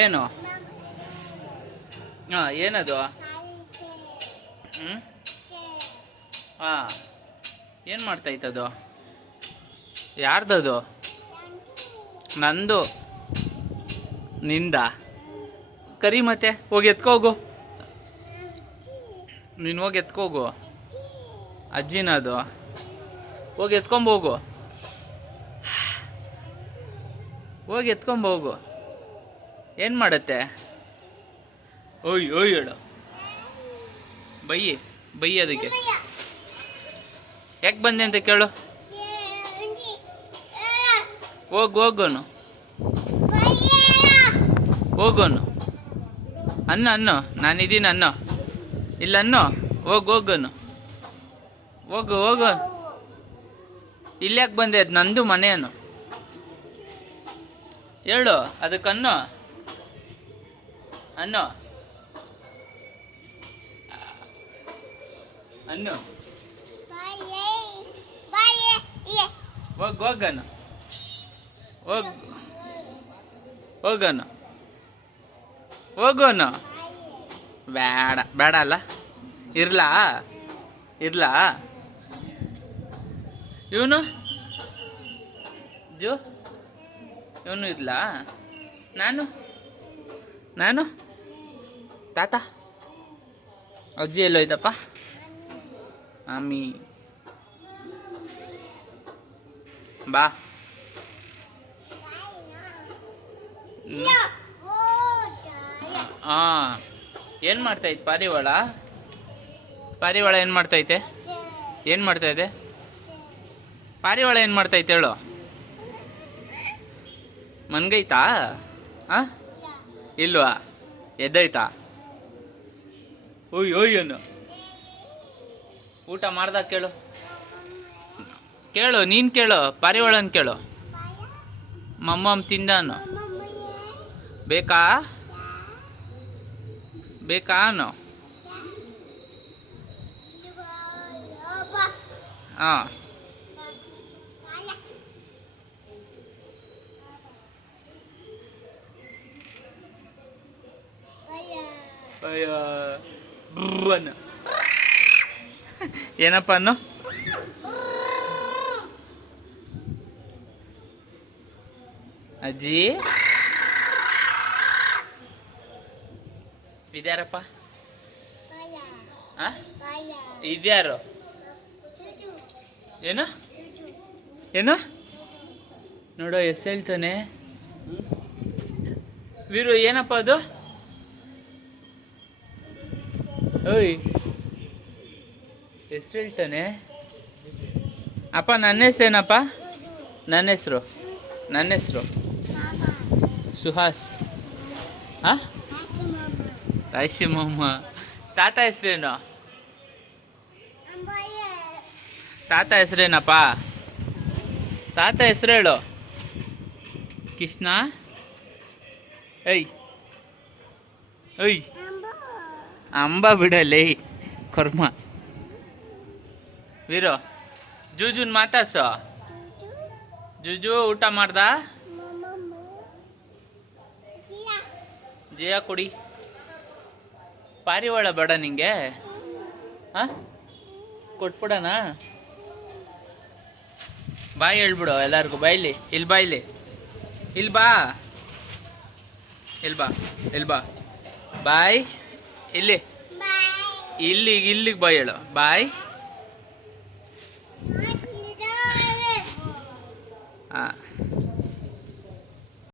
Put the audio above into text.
ಏನು? ಹಾಂ, ಏನದು? ಹ್ಞೂ ಹಾಂ, ಏನು ಮಾಡ್ತಾಯಿತ್ತದು? ಯಾರ್ದದು? ನಂದು. ನಿಂದ? ಕರಿ ಮತ್ತೆ ಹೋಗಿ ಎತ್ಕೋಗು. ನೀನು ಹೋಗಿ ಎತ್ಕೋಗು. ಅಜ್ಜಿನ ಅದು? ಹೋಗಿ ಎತ್ಕೊಂಬೋಗು. ಹೋಗಿ ಎತ್ಕೊಂಬೋಗು. ಏನು ಮಾಡತ್ತೆ? ಓಯ್ ಓಯ್ ಹೇಳು. ಬೈಯಿ ಅದಕ್ಕೆ. ಯಾಕೆ ಬಂದೆ ಅಂತ ಕೇಳು. ಹೋಗೋನು. ಹೋಗೋನು. ಅನ್ನು ನಾನಿದ್ದೀನಿ ಅನ್ನೋ. ಇಲ್ಲ ಅನ್ನೋ. ಹೋಗೋನು. ಹೋಗು. ಇಲ್ಯಾಕೆ ಬಂದೆ? ಅದು ನಂದು ಮನೆಯನ್ನು. ಹೇಳು ಅದಕ್ಕನ್ನು. ಅನ್ನು ಹೋಗನು. ಹೋಗೋನು. ಬೇಡ ಅಲ್ಲ. ಇರ್ಲಾ ಇವನು ಇವನು ಇರ್ಲಾ? ನಾನು ತಾತ ಅಜ್ಜಿ ಎಲ್ಲೋಯ್ತಪ್ಪ? ಅಮ್ಮಿ ಬಾ. ಹಾಂ, ಏನು ಮಾಡ್ತಾಯಿತ್ತು ಪಾರಿವಾಳ ಏನು ಮಾಡ್ತೈತೆ? ಏನು ಮಾಡ್ತಾಯಿದೆ ಪಾರಿವಾಳ? ಏನು ಮಾಡ್ತೈತೆ ಹೇಳು. ಮನ್ಗೈತಾ? ಹಾಂ, ಇಲ್ವಾ? ಎದ್ದೈತಾ? ಓಯ್ ಅನ್ನು. ಊಟ ಮಾಡ್ದಾಗ ಕೇಳು ನೀನು ಕೇಳು. ಪಾರಿವಾಳನ್ ಕೇಳು. ಮಮ್ಮಮ್ಮ ತಿಂದಾನು. ಬೇಕಾ ಅನ್ನು. ಹಾಂ, ಅನ್ನು. ಏನಪ್ಪ ಅನ್ನು? ಅಜ್ಜಿ ಇದ್ಯಾರಪ್ಪ? ಇದ್ಯಾರು? ಏನು ನೋಡೋ ಎಷ್ಟು ಹೇಳ್ತಾನೆ ವೀರು. ಏನಪ್ಪ ಅದು? ಓಯ್, ಹೆಸ್ರು ಹೇಳ್ತಾನೆ. ಅಪ್ಪ ನನ್ನ ಹೆಸ್ರೇನಪ್ಪ? ನನ್ನ ಹೆಸ್ರು ಸುಹಾಸ್. ಹಾಂ, ರಾಶಿಮಮ್ಮ. ತಾತ ಹೆಸ್ರೇನು? ತಾತ ಹೆಸ್ರೇನಪ್ಪ? ತಾತ ಹೆಸ್ರು ಹೇಳು. ಕೃಷ್ಣ. ಏಯ್ ಅಂಬ ಬಿಡಲೇ ಕರ್ಮ. ವೀರು ಜೂಜುನ್ ಮಾತಾಡ್ಸೋ. ಜೂಜು ಊಟ ಮಾಡ್ದ? ಜಿಯಾ ಕುಡಿ. ಪಾರಿವಾಳ ಬೇಡ ನಿಂಗೆ? ಹಾಂ, ಕೊಟ್ಬಿಡೋಣ? ಬಾಯ್ ಹೇಳ್ಬಿಡು ಎಲ್ಲರಿಗೂ. ಬಾಯ್ಲಿ. ಇಲ್ಲಿ ಬಾಯ್ಲಿ. ಇಲ್ಲಿ ಬಾ. ಬಾಯ್. ಇಲ್ಲಿಗೆ ಬಾಯ್ ಹೇಳು. ಬಾಯ್. ಹಾಂ.